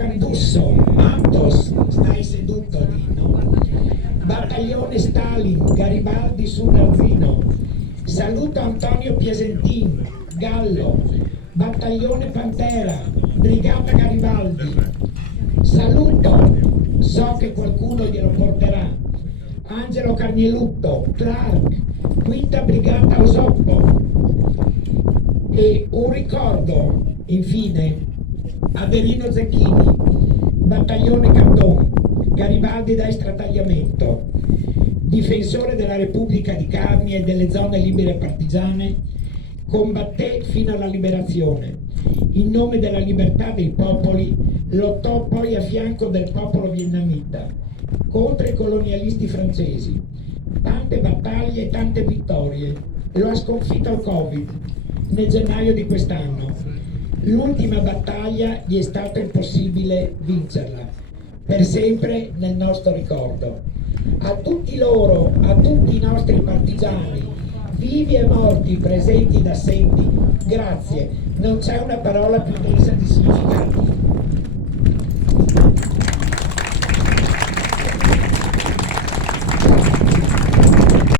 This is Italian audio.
Candusso, Antos, stai seduto Dino. Battaglione Stalin, Garibaldi sul Narzino. Saluto Antonio Piesentin, Gallo. Battaglione Pantera, Brigata Garibaldi. Saluto, so che qualcuno glielo porterà. Angelo Carnielutto, Clark, Quinta Brigata Osoppo. E un ricordo, infine, Adelino Zecchini, Battaglione Cardon, Garibaldi destra tagliamento, difensore della Repubblica di Carmi e delle zone libere partigiane, combatté fino alla liberazione. In nome della libertà dei popoli, lottò poi a fianco del popolo vietnamita contro i colonialisti francesi. Tante battaglie e tante vittorie. Lo ha sconfitto il Covid nel gennaio di quest'anno. L'ultima battaglia gli è stato impossibile vincerla, per sempre nel nostro ricordo. A tutti loro, a tutti i nostri partigiani, vivi e morti, presenti ed assenti, grazie, non c'è una parola più densa di significati.